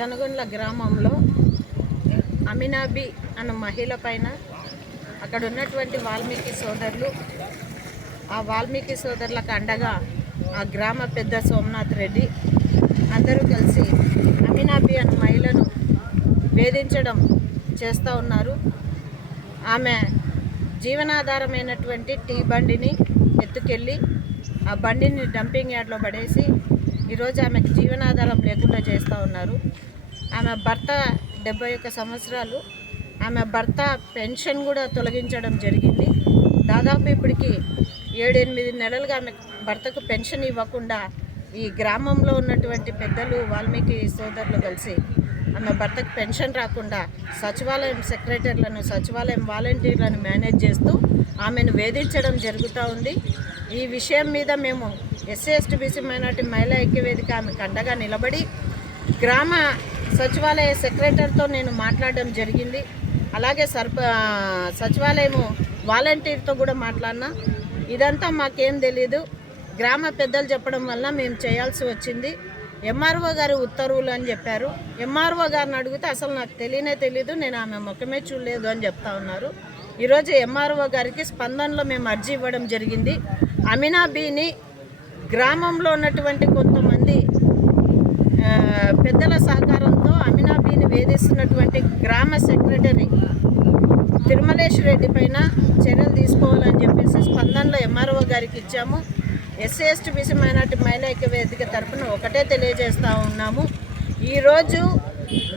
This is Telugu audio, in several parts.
చనగొండ్ల గ్రామంలో అమినాబి అన్న మహిళ పైన అక్కడ ఉన్నటువంటి వాల్మీకి సోదరులు ఆ వాల్మీకి సోదరులకు అండగా ఆ గ్రామ పెద్ద సోమనాథ్ రెడ్డి అందరూ కలిసి అమినాబి అన్న మహిళను వేధించడం చేస్తూ ఉన్నారు. ఆమె జీవనాధారమైనటువంటి టీ బండిని ఎత్తుకెళ్ళి ఆ బండిని డంపింగ్ యార్డ్లో పడేసి ఈరోజు ఆమెకు జీవనాధారం లేకుండా చేస్తూ ఉన్నారు. ఆమె భర్త డెబ్బై ఒక్క సంవత్సరాలు. ఆమె భర్త పెన్షన్ కూడా తొలగించడం జరిగింది. దాదాపు ఇప్పటికి ఏడెనిమిది నెలలుగా ఆమె భర్తకు పెన్షన్ ఇవ్వకుండా ఈ గ్రామంలో ఉన్నటువంటి పెద్దలు వాల్మీకి సోదరులు కలిసి ఆమె భర్తకు పెన్షన్ రాకుండా సచివాలయం సెక్రటరీలను సచివాలయం వాలంటీర్లను మేనేజ్ చేస్తూ ఆమెను వేధించడం జరుగుతూ ఉంది. ఈ విషయం మీద మేము ఎస్సీ ఎస్టీ బీసీ మైనార్టీ మహిళా ఐక్యవేదిక ఆమెకు అండగా నిలబడి గ్రామ సచివాలయ సెక్రటరీతో నేను మాట్లాడడం జరిగింది. అలాగే సర్ప సచివాలయము వాలంటీర్తో కూడా మాట్లాడినా. ఇదంతా మాకేం తెలియదు గ్రామ పెద్దలు చెప్పడం వల్ల మేము చేయాల్సి వచ్చింది. ఎంఆర్ఓ గారి ఉత్తర్వులు అని చెప్పారు. ఎంఆర్ఓ గారిని అడిగితే అసలు నాకు తెలియనే తెలియదు నేను ఆమె ముఖమే చూడలేదు అని చెప్తా ఉన్నారు. ఈరోజు ఎంఆర్ఓ గారికి స్పందనలో మేము అర్జీ ఇవ్వడం జరిగింది. అమినాబీని గ్రామంలో ఉన్నటువంటి కొంతమంది పెద్దల సహకారం అమినాబీని వేధిస్తున్నటువంటి గ్రామ సెక్రటరీ తిరుమలేష్ రెడ్డి పైన చర్యలు తీసుకోవాలని చెప్పేసి స్పందనలో ఎంఆర్ఓ గారికి ఇచ్చాము. ఎస్సీ ఎస్టీ బీసీ మైనార్టీ మహిళా ఐక్య వేదిక తరఫున ఒకటే తెలియజేస్తూ ఉన్నాము. ఈరోజు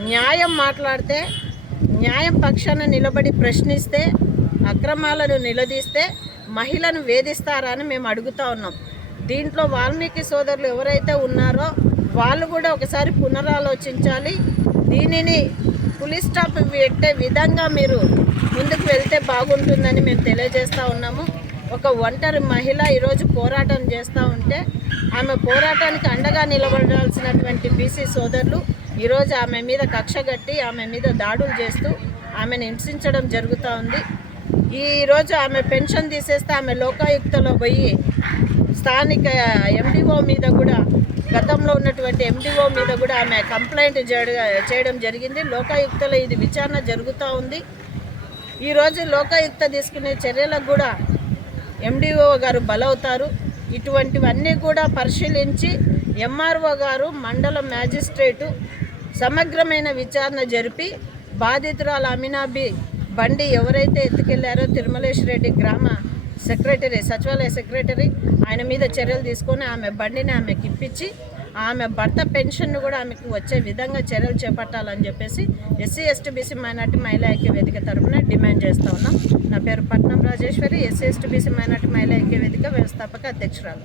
న్యాయం మాట్లాడితే న్యాయం పక్షాన నిలబడి ప్రశ్నిస్తే అక్రమాలను నిలదీస్తే మహిళను వేధిస్తారా అని మేము అడుగుతా ఉన్నాం. దీంట్లో వాల్మీకి సోదరులు ఎవరైతే ఉన్నారో వాళ్ళు కూడా ఒకసారి పునరాలోచించాలి. దీనిని పులి స్టాప్ పెట్టే విధంగా మీరు ముందుకు వెళ్తే బాగుంటుందని మేము తెలియజేస్తూ ఉన్నాము. ఒక ఒంటరి మహిళ ఈరోజు పోరాటం చేస్తూ ఉంటే ఆమె పోరాటానికి అండగా నిలబడాల్సినటువంటి బీసీ సోదరులు ఈరోజు ఆమె మీద కక్ష కట్టి ఆమె మీద దాడులు చేస్తూ ఆమెను హింసించడం జరుగుతూ ఉంది. ఈరోజు ఆమె పెన్షన్ తీసేస్తే ఆమె లోకాయుక్తలో పోయి స్థానిక ఎండిఓ మీద కూడా గతంలో ఉన్నటువంటి ఎండిఓ మీద కూడా ఆమె కంప్లైంట్ చేయడం జరిగింది. లోకాయుక్తలో ఇది విచారణ జరుగుతూ ఉంది. ఈరోజు లోకాయుక్త తీసుకునే చర్యలకు కూడా ఎండిఓ గారు బలవుతారు. ఇటువంటివన్నీ కూడా పరిశీలించి ఎంఆర్ఓ గారు మండల మ్యాజిస్ట్రేటు సమగ్రమైన విచారణ జరిపి బాధితురాలు అమినాబి బండి ఎవరైతే ఎత్తుకెళ్ళారో తిరుమలేష్ రెడ్డి గ్రామ సెక్రటరీ సచివాలయ సెక్రటరీ ఆయన మీద చర్యలు తీసుకొని ఆమె బండిని ఆమెకి ఇప్పించి ఆమె భర్త పెన్షన్ను కూడా ఆమెకు వచ్చే విధంగా చర్యలు చేపట్టాలని చెప్పేసి ఎస్సీ ఎస్టీ బీసీ మైనార్టీ మహిళా ఐక్య వేదిక తరఫున డిమాండ్ చేస్తూ ఉన్నాం. నా పేరు Patnam Rajeswari SC ST BC minority మహిళా ఐక్య వేదిక వ్యవస్థాపక అధ్యక్షురాలు.